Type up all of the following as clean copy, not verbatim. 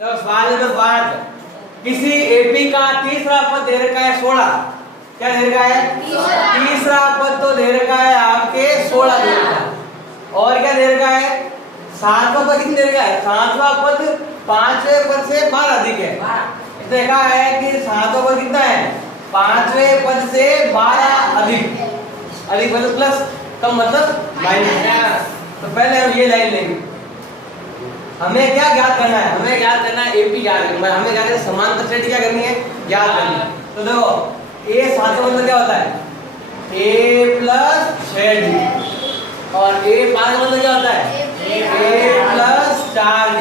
तो सवाल नंबर 5, किसी एपी का तीसरा पद दे रखा है 16। क्या दे रखा है? तीसरा पद तो दे रखा है आपके 16 दे रखा है। और क्या दे रखा है? सातवां पद कितने दे रखा है? सातवां पद पांचवें पद से 12 अधिक है। देखा है कि सातवां पद कितना है? पांचवें पद से 12 अधिक। अधिक मतलब प्लस, कम मतलब माइनस। तो पहले हम ये लाइन लेंगे। हमें क्या ज्ञात करना है? हमें ज्ञात करना है एपी ज्ञात करना है। हमें ज्ञात समांतर श्रेणी क्या करनी है? ज्ञात करनी है। तो देखो ए सातवां मतलब क्या होता है? a plus 6d। और a पांचवां मतलब क्या होता है? a plus 4d।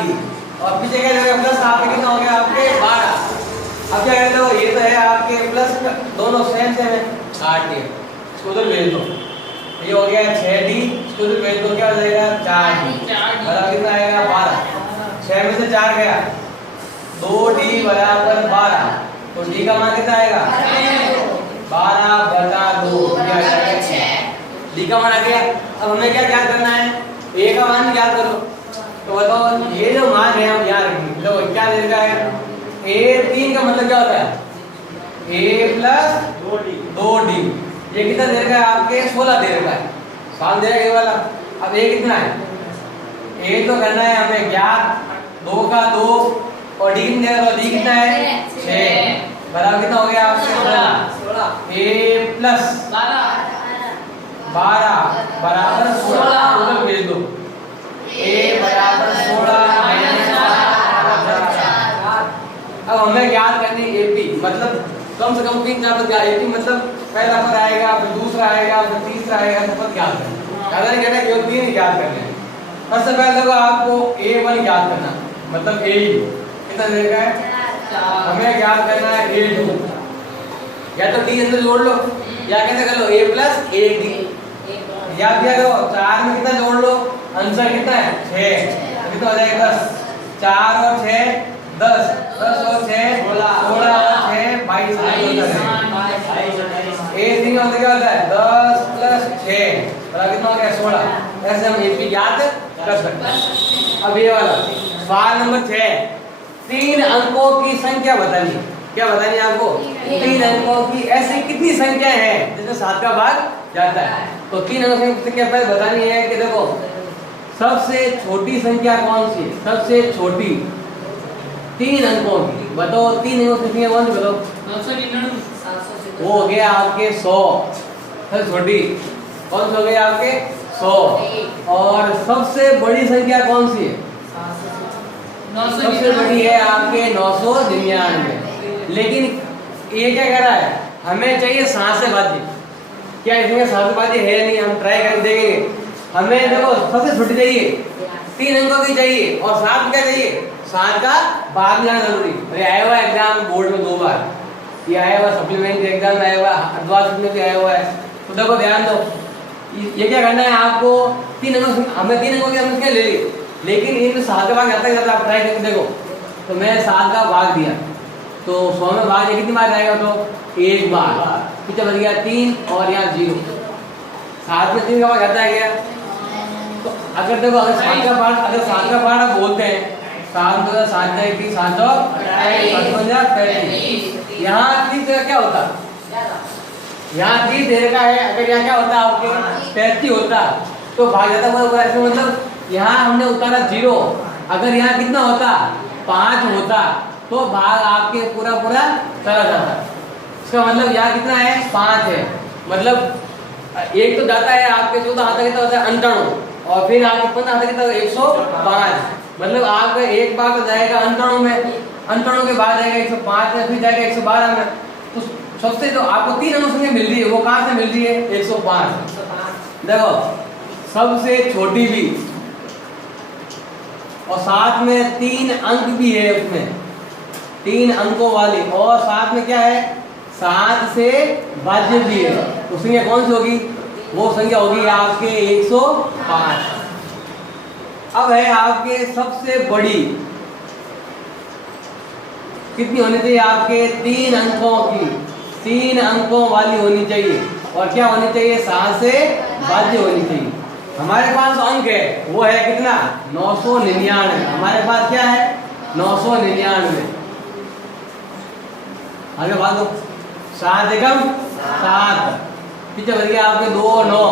और पीछे क्या लगेगा? प्लस आपके कितना हो गया? आपके 12। अब क्या कहते हो? ये तो है आपके प्लस, दोनों सेम सेम है 8d। इसको उधर भेज दो। ये हो गया 6d, इसको उधर भेज दो। क्या हो जाएगा? 4d बराबर कितना आएगा? 12। 6 में से 4 गया, 2d बराबर 12। तो d का मान कितना आएगा? 12/2 क्या आएगा? 6। d का मान आ गया। अब हमें क्या ज्ञात करना है? a का मान ज्ञात करो। तो बताओ ये जो मान है हम यहाँ रखेंगे। लो क्या दे रखा है? a 3 का मतलब क्या होता है? a plus 2d। ये कितना दे रखा है? आपके 16 दे रखा है। साल दे रखा है वाला। अब a कितना है? a तो करना है हमें ज्ञात। 2 का 2 और d कितना है? d कितना है? 6 बराबर कितना हो गया आपके? 16। a प्लस 12 बराबर 16 उधर भेज दो। a बराबर 16 माइनस 4। अब हमें ज्ञात करनी एपी, मतलब कम से कम 3 4 पद ज्ञात। एपी मतलब पहला पद आएगा, फिर दूसरा आएगा, फिर तीसरा आएगा, तो पद ज्ञात करना। ज्यादा नहीं कहना, केवल 3 ही ज्ञात करने हैं। सबसे पहले तो आपको a1 ज्ञात करना, मतलब a कितना दे रखा है? हमें ज्ञात करना है a2। या तो d अंदर जोड़ लो, या कैसे कर लो? a plus 8d। या क्या करो? 4 में कितना जोड़ लो? आंसर कितना है? 6। कितना हो जाएगा? 10। 4 और 6 10, 10 और 6 16 और 6 22 a3 होता क्या होता है? 10 प्लस 6 बराबर कितना हो गया? 16। ऐसे हम एपी ज्ञात कर सकते हैं। अब ये वाला सवाल नंबर 6, 3 अंकों की संख्या बतानी। क्या बतानी है आपको? 3 अंकों की ऐसी कितनी संख्या है जिसमें 7 का भाग जाता है? तो 3 अंकों की संख्या पहले बतानी है कि देखो सबसे छोटी संख्या कौन सी है? सबसे छोटी 3 अंकों की बताओ। 3 अंकों की संख्या कौन सी बताओ? 999। वो हो गया आपके 100। सबसे छोटी कौन सी हो गई आपके? 100। और सबसे बड़ी संख्या कौन सी है? सबसे बड़ी है आपके 999। लेकिन ये क्या कह रहा है? हमें चाहिए 7 से भाज्य। क्या इसमें 7 से भाज्य है? नहीं, हम ट्राई करके देखेंगे। हमें देखो सबसे छोटी चाहिए, 3 अंकों की चाहिए, और 7 क्या चाहिए? 7 का भाग जाना जरूरी। अरे आया हुआ एग्जाम बोर्ड में 2 बार, ये आया हुआ सप्लीमेंट्री एग्जाम आया हुआ, एडवांस में भी आया हुआ है। तो देखो ध्यान दो, ये क्या करना है आपको? 3 अंकों, हमें 3 अंकों की संख्या ले ली, लेकिन इनमें 7 का भाग जाता है। आप ट्राई करके देखो। तो मैं 7 का भाग दिया, तो 100 में भाग कितनी बार जाएगा? तो 1 बार। कितना बच गया? 3 और यहाँ 0। 7 में 3 का भाग जाता है क्या? तो अगर देखो अगर 7 का पार्ट आप बोलते हैं, 7 2 7 जाए 3 7 और 35। यहाँ 3 का क्या होता? यहाँ 3 दे रखा है। अगर यहाँ क्या होता आपके? 35 होता तो भाग जाता है। ऐसे मतलब यहाँ हमने उतारा 0। अगर यहाँ कितना होता? 5 होता तो भाग आपके पूरा पूरा चला जाता। इसका मतलब यहाँ कितना है? 5 है। मतलब एक तो जाता है आपके 14 आता कितना होता है? 98। और फिर आपके 15 आता कितना? 105। मतलब आपका एक बार तो जाएगा 98 में, 98 के बाद जाएगा 105 में, फिर जाएगा 112 में। तो सबसे जो आपको 3 अंकों संख्या मिल रही है वो कहाँ से मिल रही है? 105। देखो सबसे छोटी भी, और साथ में 3 अंक भी है, उसमें 3 अंकों वाली, और साथ में क्या है? 7 से भाज्य भी है। तो संख्या कौन सी होगी? वो संख्या होगी आपके 105। अब है आपके सबसे बड़ी कितनी होनी चाहिए? आपके 3 अंकों की, 3 अंकों वाली होनी चाहिए। और क्या होनी चाहिए? 7 से भाज्य होनी चाहिए। हमारे पास अंक है वो है कितना? 999। हमारे पास क्या है? 999। आगे बात दो 7 एकम 7, पीछे बच गया आपके 2 और 9,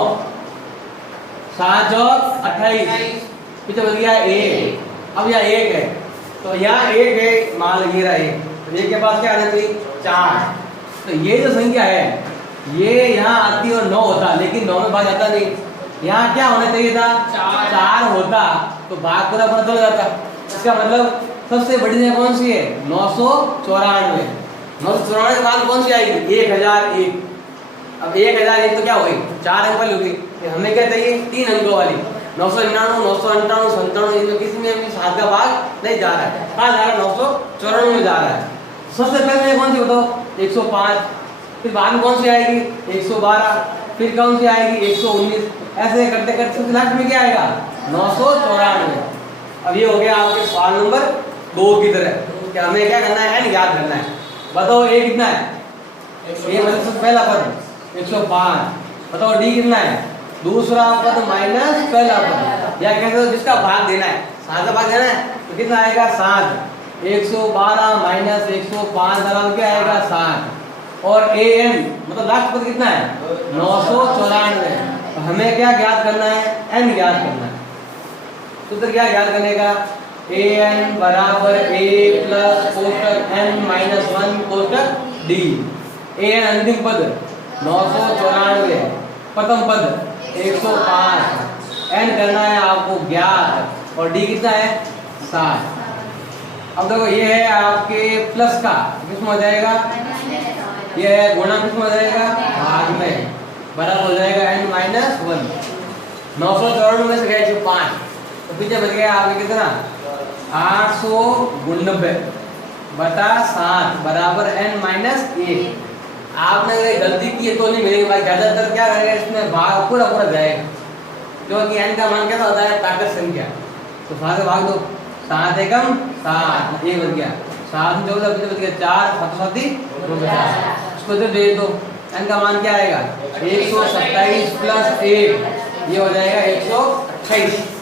7 चौक 28, पीछे बच गया 1। अब यहाँ 1 है तो यहाँ 1 है, मान लीजिए रहा 1, तो 1 के पास क्या आना चाहिए 4। तो ये जो संख्या है ये यहाँ आती और 9 होता, लेकिन 9 में भाग जाता नहीं। यहाँ क्या होना चाहिए था 4 होता तो भाग पूरा पता चल जाता। इसका मतलब सबसे बड़ी संख्या कौन सी है 994। 994 के बाद कौन सी आएगी 1001। अब 1001 तो क्या होगी 4 अंक वाली होगी, हमें क्या चाहिए 3 अंकों वाली। 999, 998, 97, इनमें किसी में भी 7 का भाग नहीं जा रहा है, कहाँ जा रहा है 994 में जा रहा है। सबसे पहले कौन सी बताओ 105, फिर बाद में कौन सी आएगी 112, फिर कौन सी आएगी 119, ऐसे करते करते लास्ट में क्या आएगा 994। अब ये हो गया आपके सवाल नंबर 2 की तरह कि हमें क्या करना है याद करना है। बताओ ए कितना है, ए मतलब सबसे पहला पद 105। बताओ डी कितना है दूसरा पद माइनस पहला पद, या कहते हो जिसका भाग देना है 7 का भाग देना है तो कितना आएगा 7। 112 माइनस 105 बराबर क्या आएगा 7। और ए एन मतलब लास्ट पद कितना है 994। तो हमें क्या ज्ञात करना है एन ज्ञात करना है। सूत्र क्या ज्ञात करने का ए एन बराबर ए plus कोष्टक N minus 1 कोष्टक D. A N अंतिम पद 994, प्रथम पद 105, एन करना है आपको ज्ञात और डी कितना है 7। अब देखो ये है आपके प्लस का किसमें हो जाएगा, ये है गुणा किसमें हो जाएगा भाग में, बराबर हो जाएगा n माइनस 1। 994 में से गए 5 तो पीछे बच गया आपके कितना 899 बटा 7 बराबर n माइनस 1। आपने अगर गलती की है तो नहीं मिलेगी भाई, ज्यादातर क्या करेगा इसमें भाग पूरा पूरा जाएगा, क्योंकि n का मान कैसा होता है ताकत संख्या। तो 7 से भाग दो 7 एकम 7, ये बच गया 7 में 14 बच गया 4, 7 इसको तो दे दो, n का मान क्या आएगा 127 प्लस 1, ये हो जाएगा 128।